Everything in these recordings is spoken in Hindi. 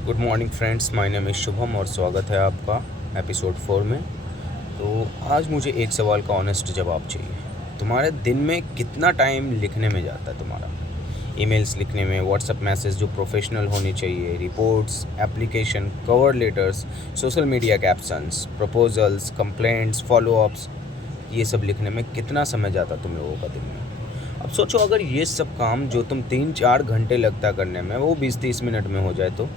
Good morning friends, my name is Shubham और स्वागत है आपका एपिसोड 4 में। तो आज मुझे एक सवाल का ऑनेस्ट जवाब चाहिए। तुम्हारे दिन में कितना टाइम लिखने में जाता है तुम्हारा? ईमेल्स लिखने में, व्हाट्सएप मैसेज जो प्रोफेशनल होनी चाहिए, reports, application, cover letters, social media captions, proposals, complaints, follow-ups, ये सब लिखने में कितना समय जाता तुम लोगों का दिन में? अब सोचो, अगर ये सब काम जो तुम 3-4 घंटे लगता करने में वो 20-30 मिनट में हो जाए तो,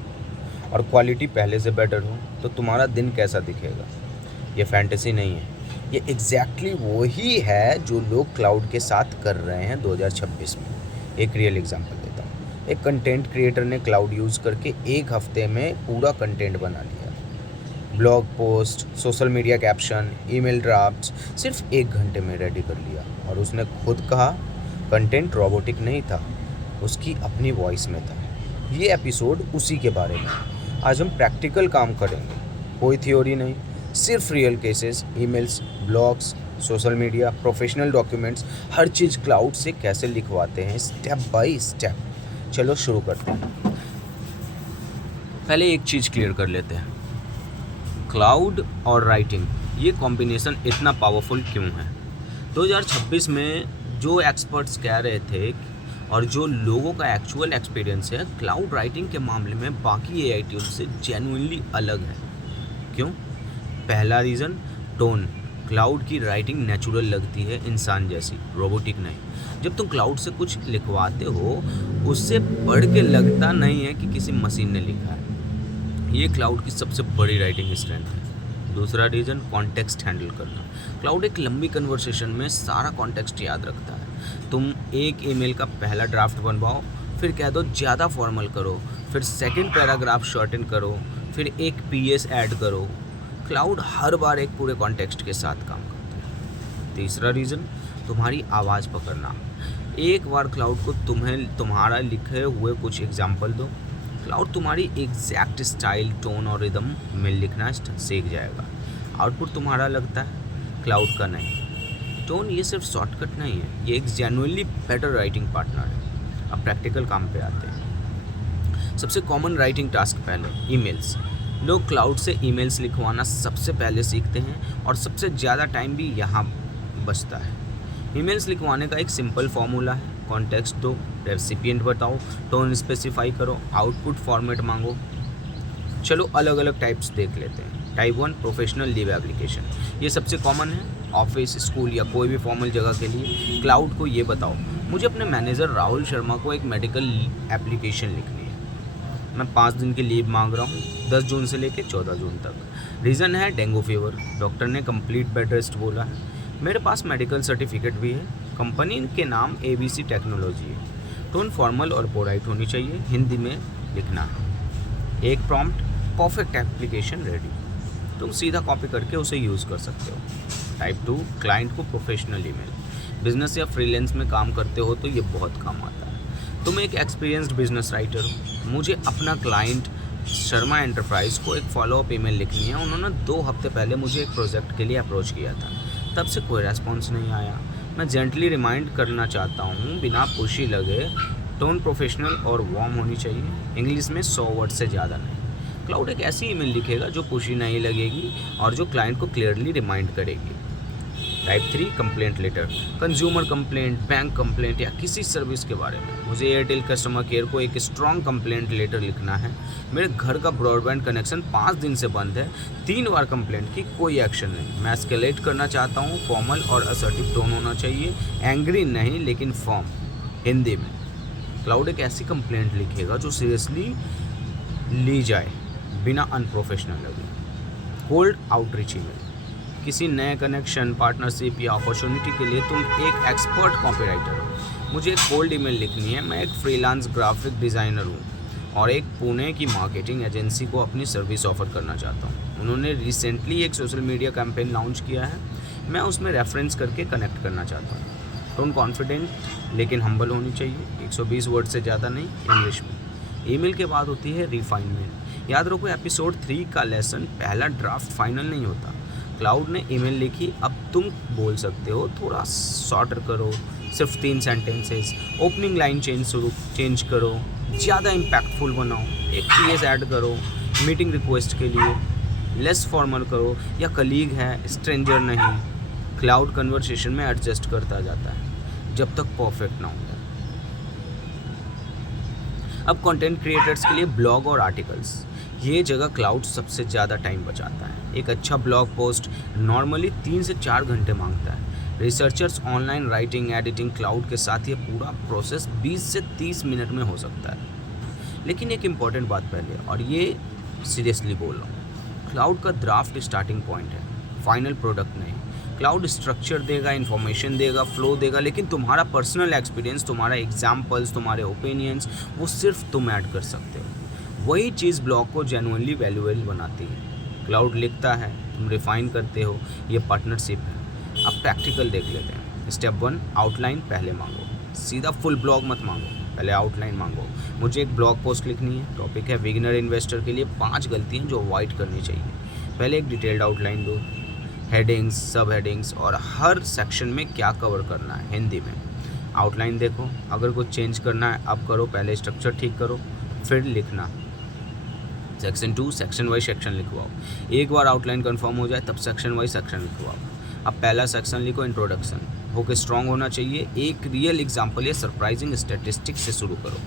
और क्वालिटी पहले से बेटर हो, तो तुम्हारा दिन कैसा दिखेगा? ये फैंटेसी नहीं है, ये एग्जैक्टली वही है जो लोग क्लाउड के साथ कर रहे हैं 2026 में। एक रियल एग्जांपल देता हूँ। एक कंटेंट क्रिएटर ने क्लाउड यूज़ करके एक हफ्ते में पूरा कंटेंट बना लिया। Blog post, social media caption, email drafts सिर्फ 1 घंटे में रेडी कर लिया। और उसने खुद कहा कंटेंट रोबोटिक नहीं था, उसकी अपनी वॉइस में था। ये एपिसोड उसी के बारे में। आज हम प्रैक्टिकल काम करेंगे, कोई थ्योरी नहीं, सिर्फ real cases, emails, blogs, social media, professional documents, हर चीज़ क्लाउड से कैसे लिखवाते हैं स्टेप बाय स्टेप। चलो शुरू करते हैं। पहले एक चीज़ क्लियर कर लेते हैं, क्लाउड और राइटिंग ये कॉम्बिनेशन इतना पावरफुल क्यों है? 2026 में जो एक्सपर्ट्स कह रहे थे और जो लोगों का एक्चुअल एक्सपीरियंस है, क्लाउड राइटिंग के मामले में बाकी एआई टूल्स से जेन्युइनली अलग है। क्यों? पहला रीज़न, टोन। क्लाउड की राइटिंग नेचुरल लगती है, इंसान जैसी, रोबोटिक नहीं। जब तुम क्लाउड से कुछ लिखवाते हो, उससे पढ़ के लगता नहीं है कि किसी मशीन ने लिखा है। ये क्लाउड की सबसे बड़ी राइटिंग स्ट्रेंथ है। दूसरा रीज़न, कॉन्टेक्स्ट हैंडल करना। क्लाउड एक लंबी कन्वर्सेशन में सारा कॉन्टेक्स्ट याद रखता है। तुम एक ईमेल का पहला ड्राफ्ट बनवाओ, फिर कह दो ज़्यादा फॉर्मल करो, फिर सेकंड पैराग्राफ शॉर्टन करो, फिर एक पीएस ऐड करो। क्लाउड हर बार एक पूरे कॉन्टेक्स्ट के साथ काम करता है। तीसरा रीज़न, तुम्हारी आवाज़ पकड़ना। एक बार क्लाउड को तुम्हारा लिखे हुए कुछ एग्जाम्पल दो, क्लाउड तुम्हारी एग्जैक्ट स्टाइल, टोन और रिदम में लिखना सीख जाएगा। आउटपुट तुम्हारा लगता है, क्लाउड का नहीं। टोन ये सिर्फ शॉर्टकट नहीं है, ये एक जेन्युइनली बेटर राइटिंग पार्टनर है। अब प्रैक्टिकल काम पे आते हैं। सबसे कॉमन राइटिंग टास्क पहले, ईमेल्स। लोग क्लाउड से ईमेल्स लिखवाना सबसे पहले सीखते हैं और सबसे ज़्यादा टाइम भी यहाँ बचता है। ईमेल्स लिखवाने का एक सिंपल फॉर्मूला है, कॉन्टेक्स्ट दो, रेसिपिएंट बताओ, टोन स्पेसिफाई करो, आउटपुट फॉर्मेट मांगो। चलो अलग अलग टाइप्स देख लेते हैं। Type 1, professional leave application. ये सबसे कॉमन है, ऑफिस, स्कूल या कोई भी फॉर्मल जगह के लिए। क्लाउड को ये बताओ, मुझे अपने मैनेजर राहुल शर्मा को एक मेडिकल एप्लीकेशन लिखनी है। मैं 5 दिन की लीव मांग रहा हूँ, 10 जून से लेकर 14 जून तक। रीज़न है डेंगू फीवर, डॉक्टर ने कंप्लीट बेड रेस्ट बोला है। मेरे पास मेडिकल सर्टिफिकेट भी है, कंपनी के नाम ABC टेक्नोलॉजी है। टोन फॉर्मल और पोलाइट होनी चाहिए, हिंदी में लिखना है। एक प्रॉम्प्ट, परफेक्ट एप्लीकेशन रेडी। तुम सीधा कॉपी करके उसे यूज़ कर सकते हो। टाइप 2, क्लाइंट को प्रोफेशनल ईमेल। बिजनेस या फ्रीलांस में काम करते हो तो ये बहुत काम आता है। तुम एक एक्सपीरियंस्ड बिजनेस राइटर हो, मुझे अपना क्लाइंट शर्मा एंटरप्राइज को एक फॉलोअप ईमेल लिखनी है। उन्होंने 2 हफ्ते पहले मुझे एक प्रोजेक्ट के लिए अप्रोच किया था, तब से कोई रेस्पॉन्स नहीं आया। मैं जेंटली रिमाइंड करना चाहता हूँ, बिना पुशी लगे। टोन प्रोफेशनल और वार्म होनी चाहिए, इंग्लिश में 100 वर्ड से ज़्यादा नहीं। क्लाउड एक ऐसी ईमेल लिखेगा जो पुशी नहीं लगेगी और जो क्लाइंट को क्लियरली रिमाइंड करेगी। Type 3, complaint letter. Consumer complaint, bank complaint या किसी सर्विस के बारे में। मुझे एयरटेल कस्टमर केयर को एक स्ट्रॉन्ग कंप्लेंट लेटर लिखना है। मेरे घर का ब्रॉडबैंड कनेक्शन 5 दिन से बंद है, 3 बार कंप्लेंट की, कोई एक्शन नहीं। मैं एस्केलेट करना चाहता हूँ, फॉर्मल और असर्टिव टोन होना चाहिए, एंग्री नहीं लेकिन फॉर्म, हिंदी में। क्लाउड एक ऐसी कंप्लेंट लिखेगा जो सीरियसली ली जाए, बिना अनप्रोफेशनल लगे। Cold outreach email. किसी नए कनेक्शन, पार्टनरशिप या अपॉर्चुनिटी के लिए तुम एक एक्सपर्ट कॉपीराइटर हो, मुझे एक कोल्ड ईमेल लिखनी है। मैं एक फ्रीलांस ग्राफिक डिज़ाइनर हूँ और एक पुणे की मार्केटिंग एजेंसी को अपनी सर्विस ऑफर करना चाहता हूँ। उन्होंने रिसेंटली एक सोशल मीडिया कैंपेन लॉन्च किया है, मैं उसमें रेफरेंस करके कनेक्ट करना चाहता हूँ। टोन कॉन्फिडेंट लेकिन हम्बल होनी चाहिए, 120 वर्ड से ज़्यादा नहीं, इंग्लिश में। ईमेल के बाद होती है रिफाइनमेंट। याद रखो, एपिसोड 3 का लेसन, पहला ड्राफ्ट फाइनल नहीं होता। क्लाउड ने ईमेल लिखी, अब तुम बोल सकते हो थोड़ा शॉर्टर करो, सिर्फ 3 सेंटेंसेस। ओपनिंग लाइन चेंज करो, ज़्यादा इम्पैक्टफुल बनाओ, एक पीएस ऐड करो मीटिंग रिक्वेस्ट के लिए, लेस फॉर्मल करो, या कलीग है स्ट्रेंजर नहीं। क्लाउड कन्वर्सेशन में एडजस्ट करता जाता है जब तक परफेक्ट ना हो। अब कंटेंट क्रिएटर्स के लिए ब्लॉग और आर्टिकल्स, ये जगह क्लाउड सबसे ज़्यादा टाइम बचाता है। एक अच्छा ब्लॉग पोस्ट नॉर्मली 3 से 4 घंटे मांगता है। Researchers online writing editing cloud के साथ ये पूरा प्रोसेस 20 से 30 मिनट में हो सकता है। लेकिन एक इम्पॉर्टेंट बात पहले, और ये सीरियसली बोल रहा हूँ, क्लाउड का ड्राफ्ट स्टार्टिंग पॉइंट है, फाइनल प्रोडक्ट नहीं। क्लाउड स्ट्रक्चर देगा, इन्फॉर्मेशन देगा, फ्लो देगा, लेकिन तुम्हारा पर्सनल एक्सपीरियंस, तुम्हारा एग्जाम्पल्स, तुम्हारे ओपिनियंस, वो सिर्फ तुम ऐड कर सकते हो। वही चीज़ ब्लॉग को जेन्युइनली वैल्यूएबल बनाती है। क्लाउड लिखता है, तुम रिफाइन करते हो, ये पार्टनरशिप है। अब प्रैक्टिकल देख लेते हैं। स्टेप 1, आउटलाइन पहले मांगो। सीधा फुल ब्लॉग मत मांगो, पहले आउटलाइन मांगो। मुझे एक ब्लॉग पोस्ट लिखनी है, टॉपिक है बिगिनर इन्वेस्टर के लिए 5 गलतियाँ जो अवॉइड करनी चाहिए। पहले एक डिटेल्ड आउटलाइन दो, हेडिंग्स, सब हेडिंग्स और हर सेक्शन में क्या कवर करना है हिंदी में। आउटलाइन देखो, अगर कुछ चेंज करना है अब करो, पहले स्ट्रक्चर ठीक करो फिर लिखना। सेक्शन 2, सेक्शन वाइज सेक्शन लिखवाओ। एक बार आउटलाइन कंफर्म हो जाए तब सेक्शन वाइज सेक्शन लिखवाओ। अब पहला सेक्शन लिखो इंट्रोडक्शन, बुक स्ट्रॉन्ग होना चाहिए, एक रियल एग्जाम्पल या सरप्राइजिंग स्टैटिस्टिक्स से शुरू करो,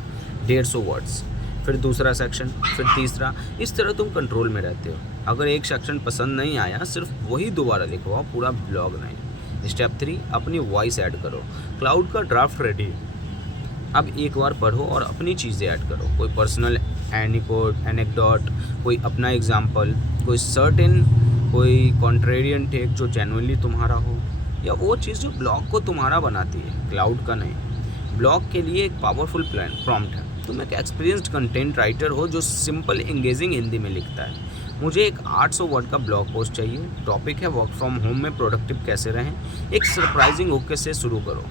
150 वर्ड्स। फिर दूसरा सेक्शन, फिर तीसरा, इस तरह तुम कंट्रोल में रहते हो। अगर एक सेक्शन पसंद नहीं आया सिर्फ वही दोबारा लिखवाओ, पूरा ब्लॉग नहीं। स्टेप 3, अपनी वॉइस ऐड करो। क्लाउड का ड्राफ्ट रेडी है, अब एक बार पढ़ो और अपनी चीज़ें ऐड करो। कोई पर्सनल एनेक्डोट, कोई अपना एग्जाम्पल, कोई सर्टेन, कोई कॉन्ट्रेरियन टेक जो जेन्युइनली तुम्हारा हो, या वो चीज़ जो ब्लॉग को तुम्हारा बनाती है, क्लाउड का नहीं। ब्लॉग के लिए एक पावरफुल प्रॉम्प्ट है। तुम एक एक्सपीरियंस्ड कंटेंट राइटर हो जो सिंपल एंगेजिंग हिंदी में लिखता है। मुझे एक 800 वर्ड का ब्लॉग पोस्ट चाहिए, टॉपिक है वर्क फ्रॉम होम में प्रोडक्टिव कैसे रहें। एक सरप्राइजिंग हुक से शुरू करो,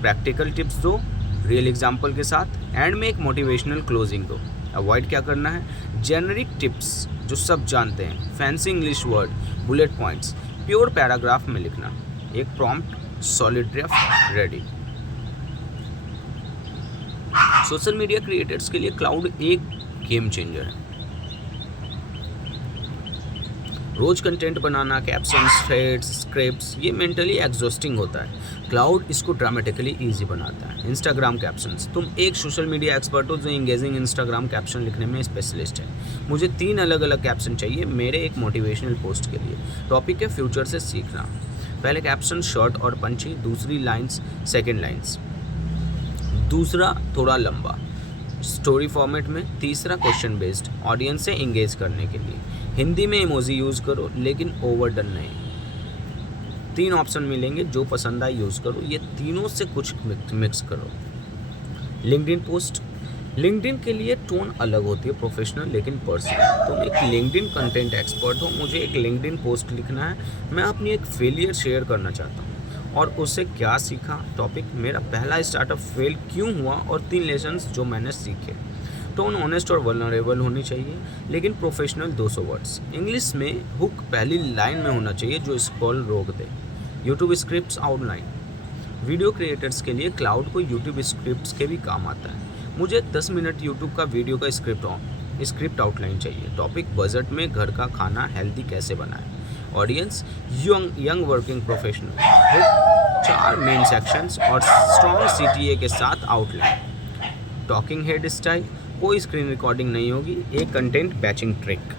प्रैक्टिकल टिप्स दो रियल एग्जाम्पल के साथ, एंड में एक मोटिवेशनल क्लोजिंग दो। अवॉइड क्या करना है, जेनरिक टिप्स जो सब जानते हैं, fancy English word, bullet points, pure paragraph में लिखना। एक prompt, solid draft ready. Social media creators के लिए क्लाउड एक गेम चेंजर है। रोज कंटेंट बनाना, कैप्शंस, थ्रेड्स, स्क्रिप्ट्स, ये मेंटली एग्जॉस्टिंग होता है। क्लाउड इसको ड्रामेटिकली इजी बनाता है। इंस्टाग्राम कैप्शंस, तुम एक सोशल मीडिया एक्सपर्ट हो जो एंगेजिंग इंस्टाग्राम कैप्शन लिखने में स्पेशलिस्ट है। मुझे 3 अलग अलग कैप्शन चाहिए मेरे एक मोटिवेशनल पोस्ट के लिए। टॉपिक है फ्यूचर से सीखना। पहले कैप्शन शॉर्ट और पंची, दूसरी लाइन्स सेकेंड लाइन्स, दूसरा थोड़ा लंबा स्टोरी फॉर्मेट में, तीसरा क्वेश्चन बेस्ड ऑडियंस से एंगेज करने के लिए। हिंदी में इमोजी यूज़ करो लेकिन ओवरडन नहीं। 3 ऑप्शन मिलेंगे, जो पसंद आए यूज़ करो, ये तीनों से कुछ मिक्स करो। लिंक्डइन पोस्ट, लिंक्डइन के लिए टोन अलग होती है, प्रोफेशनल लेकिन पर्सनल। तुम एक लिंक्डइन कंटेंट एक्सपर्ट हो, मुझे एक लिंक्डइन पोस्ट लिखना है, मैं अपनी एक फेलियर शेयर करना चाहता हूँ और उससे क्या सीखा। टॉपिक, मेरा पहला स्टार्टअप फेल क्यों हुआ और 3 लेसन्स जो मैंने सीखे। टोन ऑनेस्ट और वल्नरेबल होनी चाहिए लेकिन प्रोफेशनल, 200 वर्ड्स। इंग्लिश में हुक पहली लाइन में होना चाहिए जो स्क्रॉल रोक दे। YouTube scripts outline, video creators के लिए क्लाउड को यूट्यूब स्क्रिप्ट्स के भी काम आता है। मुझे 10 मिनट यूट्यूब का वीडियो का स्क्रिप्ट आउटलाइन चाहिए। टॉपिक, बजट में घर का खाना हेल्दी कैसे बनाएं। Audience, young working professional. 4 main sections और स्ट्रॉन्ग CTA के साथ आउटलाइन। टॉकिंग हेड स्टाइल, कोई स्क्रीन रिकॉर्डिंग नहीं होगी, एक कंटेंट बैचिंग ट्रिक।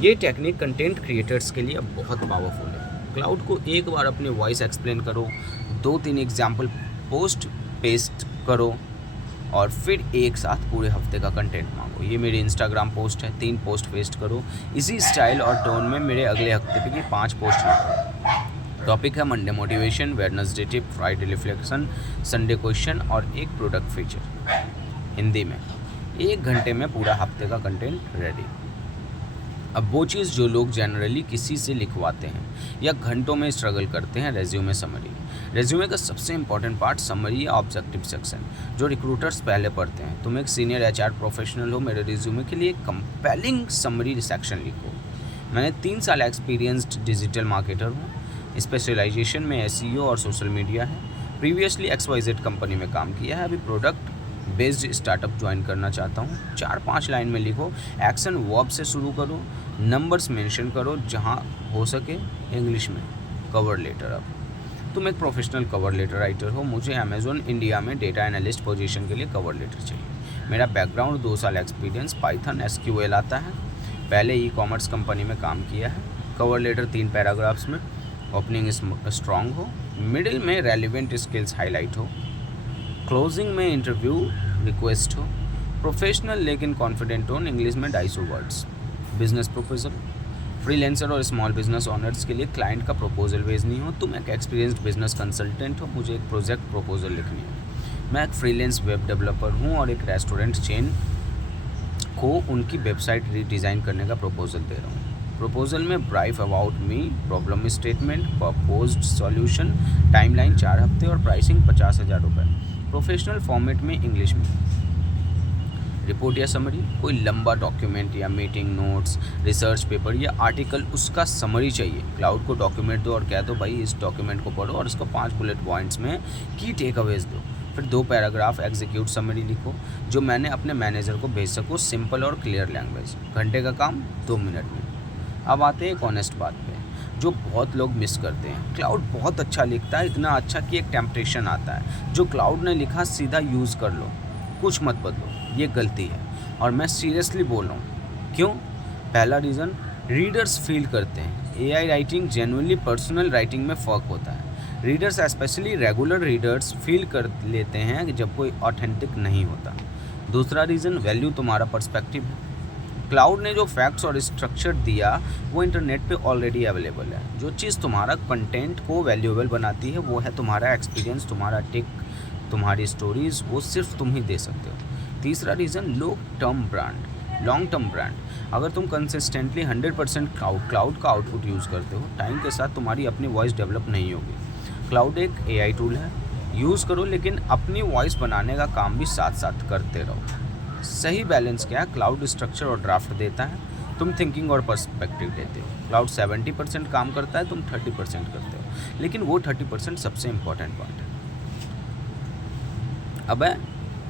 ये टेक्निक कंटेंट क्रिएटर्स के लिए बहुत पावरफुल है। क्लाउड को एक बार अपनी वॉइस एक्सप्लेन करो, 2-3 एग्जाम्पल पोस्ट पेस्ट करो और फिर एक साथ पूरे हफ्ते का कंटेंट मांगो। ये मेरी इंस्टाग्राम पोस्ट है, 3 पोस्ट पेस्ट करो, इसी स्टाइल और टोन में मेरे अगले हफ्ते की 5 पोस्ट मांगो। टॉपिक है Monday motivation, Wednesday tip, Friday reflection, Sunday question और एक प्रोडक्ट फीचर। हिंदी में 1 घंटे में पूरा हफ्ते का कंटेंट रेडी। अब वो चीज़ जो लोग जनरली किसी से लिखवाते हैं या घंटों में स्ट्रगल करते हैं, रेज्यूमे समरी। रेज्यूमे का सबसे इंपॉर्टेंट पार्ट समरी या ऑब्जेक्टिव सेक्शन, जो रिक्रूटर्स पहले पढ़ते हैं। तुम एक सीनियर HR प्रोफेशनल हो, मेरे रेज्यूमे के लिए कंपेलिंग समरी सेक्शन लिखो। मैंने 3 साल एक्सपीरियंस्ड डिजिटल मार्केटर हूँ, स्पेशलाइजेशन में SEO और सोशल मीडिया है। प्रीवियसली XYZ कंपनी में काम किया है, अभी प्रोडक्ट बेस्ड स्टार्टअप ज्वाइन करना चाहता हूँ। 4-5 लाइन में लिखो, एक्शन वर्ब से शुरू करो, नंबर्स मेंशन करो, जहाँ हो सके इंग्लिश में। कवर लेटर, अब तुम एक प्रोफेशनल कवर लेटर राइटर हो, मुझे अमेज़ॉन इंडिया में डेटा एनालिस्ट पोजीशन के लिए कवर लेटर चाहिए। मेरा बैकग्राउंड 2 साल एक्सपीरियंस, पाइथन SQL आता है, पहले ई-कॉमर्स कंपनी में काम किया है। कवर लेटर 3 पैराग्राफ्स में, ओपनिंग स्ट्रॉन्ग हो, मिडिल में रेलिवेंट स्किल्स हाईलाइट हो, क्लोजिंग में इंटरव्यू रिक्वेस्ट हो, प्रोफेशनल लेकिन कॉन्फिडेंट टोन, इंग्लिश में 250 वर्ड्स। बिजनेस प्रपोजल, फ्रीलांसर और स्मॉल बिजनेस ओनर्स के लिए क्लाइंट का प्रपोजल भेजनी हो। तुम एक एक्सपीरियंस्ड बिजनेस कंसल्टेंट हो, मुझे एक प्रोजेक्ट प्रपोजल लिखनी है। मैं एक फ्रीलांस वेब डेवलपर हूँ और एक रेस्टोरेंट चेन को उनकी वेबसाइट रीडिज़ाइन करने का प्रपोजल दे रहा हूँ। प्रपोजल में brief about me, problem statement, proposed solution, timeline 4 हफ्ते और प्राइसिंग 50,000 रुपये। प्रोफेशनल फॉर्मेट में इंग्लिश में। रिपोर्ट या समरी, कोई लंबा डॉक्यूमेंट या मीटिंग नोट्स, रिसर्च पेपर या आर्टिकल, उसका समरी चाहिए। क्लाउड को डॉक्यूमेंट दो और कह दो भाई इस डॉक्यूमेंट को पढ़ो और इसको 5 बुलेट पॉइंट्स में की टेक अवेज दो। फिर 2 पैराग्राफ एग्जीक्यूट समरी लिखो जो मैंने अपने मैनेजर को भेज सकूँ, सिंपल और क्लियर लैंग्वेज। घंटे का काम 2 मिनट में। अब आते हैं एक ऑनेस्ट बात पे जो बहुत लोग मिस करते हैं। क्लाउड बहुत अच्छा लिखता है, इतना अच्छा कि एक टेम्पटेशन आता है, जो क्लाउड ने लिखा सीधा यूज़ कर लो, कुछ मत बदलो। ये गलती है और मैं सीरियसली बोल रहा हूँ। क्यों? पहला रीज़न, रीडर्स फील करते हैं। AI writing genuinely personal writing में फ़र्क होता है। Readers specially regular readers feel कर लेते हैं कि जब कोई ऑथेंटिक नहीं होता। दूसरा रीज़न, वैल्यू तुम्हारा पर्सपेक्टिव है। क्लाउड ने जो फैक्ट्स और स्ट्रक्चर दिया वो इंटरनेट पे ऑलरेडी अवेलेबल है। जो चीज़ तुम्हारा कंटेंट को वैल्यूएबल बनाती है वो है तुम्हारा एक्सपीरियंस, तुम्हारा टेक, तुम्हारी स्टोरीज़, वो सिर्फ तुम ही दे सकते हो। तीसरा रीज़न, लॉन्ग टर्म ब्रांड। अगर तुम कंसिस्टेंटली 100% क्लाउड का आउटपुट यूज़ करते हो, टाइम के साथ तुम्हारी अपनी वॉइस डेवलप नहीं होगी। क्लाउड एक AI टूल है, यूज़ करो, लेकिन अपनी वॉइस बनाने का काम भी साथ साथ करते रहो। सही बैलेंस क्या है? क्लाउड स्ट्रक्चर और ड्राफ्ट देता है, तुम थिंकिंग और पर्सपेक्टिव देते हो। क्लाउड 70% काम करता है, तुम 30% करते हो, लेकिन वो 30% सबसे इम्पोर्टेंट पार्ट है। अब है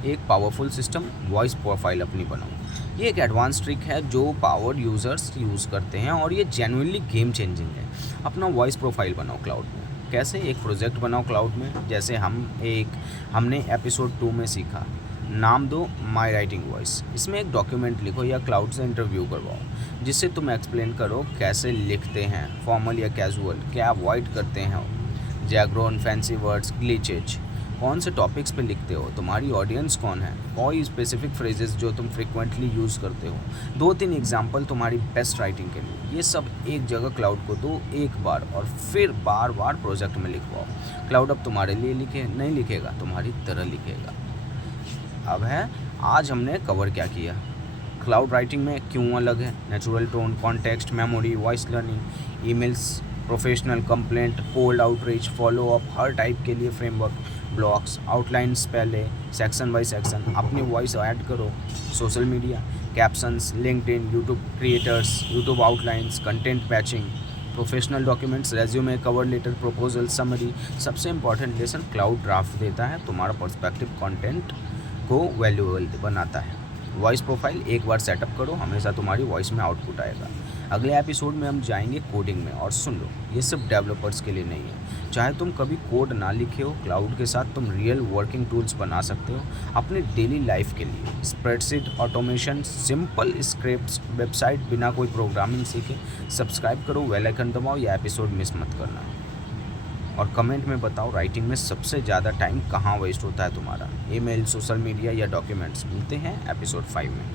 एक पावरफुल सिस्टम, वॉइस प्रोफाइल अपनी बनाओ। ये एक एडवांस ट्रिक है जो पावर यूज़र्स यूज़ करते हैं और ये जेन्युइनली गेम चेंजिंग है। अपना वॉइस प्रोफाइल बनाओ क्लाउड में। कैसे? एक प्रोजेक्ट बनाओ क्लाउड में, जैसे हमने एपिसोड 2 में सीखा। नाम दो माई राइटिंग वॉइस। इसमें एक डॉक्यूमेंट लिखो या क्लाउड से इंटरव्यू करवाओ जिससे तुम एक्सप्लेन करो कैसे लिखते हैं, फॉर्मल या कैजुअल, क्या अवॉइड करते हैं, जैग्रोन, फैंसी वर्ड्स, ग्लिचेज, कौन से टॉपिक्स पे लिखते हो, तुम्हारी ऑडियंस कौन है, कोई स्पेसिफिक फ्रेजेस जो तुम फ्रिक्वेंटली यूज़ करते हो, 2-3 एग्जाम्पल तुम्हारी बेस्ट राइटिंग के लिए। ये सब एक जगह क्लाउड को दो एक बार और फिर बार बार प्रोजेक्ट में लिखवाओ। क्लाउड अब तुम्हारे लिए नहीं लिखेगा, तुम्हारी तरह लिखेगा। अब है, आज हमने कवर क्या किया। क्लाउड राइटिंग में क्यों अलग है, natural tone, context, memory, voice learning, emails, professional, complaint, cold outreach, follow up, हर टाइप के लिए फ्रेमवर्क, ब्लॉक्स, आउटलाइंस, पहले सेक्शन बाय सेक्शन, अपनी वॉइस ऐड करो, social media, captions, LinkedIn, YouTube creators, YouTube outlines, content patching, professional documents, resume, cover letter, proposal, summary. सबसे इंपॉर्टेंट लेसन, क्लाउड ड्राफ्ट देता है, तुम्हारा पर्सपेक्टिव कंटेंट को वैल्यूएबल बनाता है। वॉइस प्रोफाइल एक बार सेटअप करो, हमेशा तुम्हारी वॉइस में आउटपुट आएगा। अगले एपिसोड में हम जाएंगे कोडिंग में, और सुन लो, ये सिर्फ डेवलपर्स के लिए नहीं है। चाहे तुम कभी कोड ना लिखे हो, क्लाउड के साथ तुम रियल वर्किंग टूल्स बना सकते हो अपनी डेली लाइफ के लिए। Spreadsheet, automation, simple scripts, website बिना कोई प्रोग्रामिंग सीखे। सब्सक्राइब करो, बेल आइकन दबाओ, या एपिसोड मिस मत करना। और कमेंट में बताओ राइटिंग में सबसे ज़्यादा टाइम कहाँ वेस्ट होता है तुम्हारा, ईमेल, सोशल मीडिया या डॉक्यूमेंट्स। मिलते हैं एपिसोड 5 में।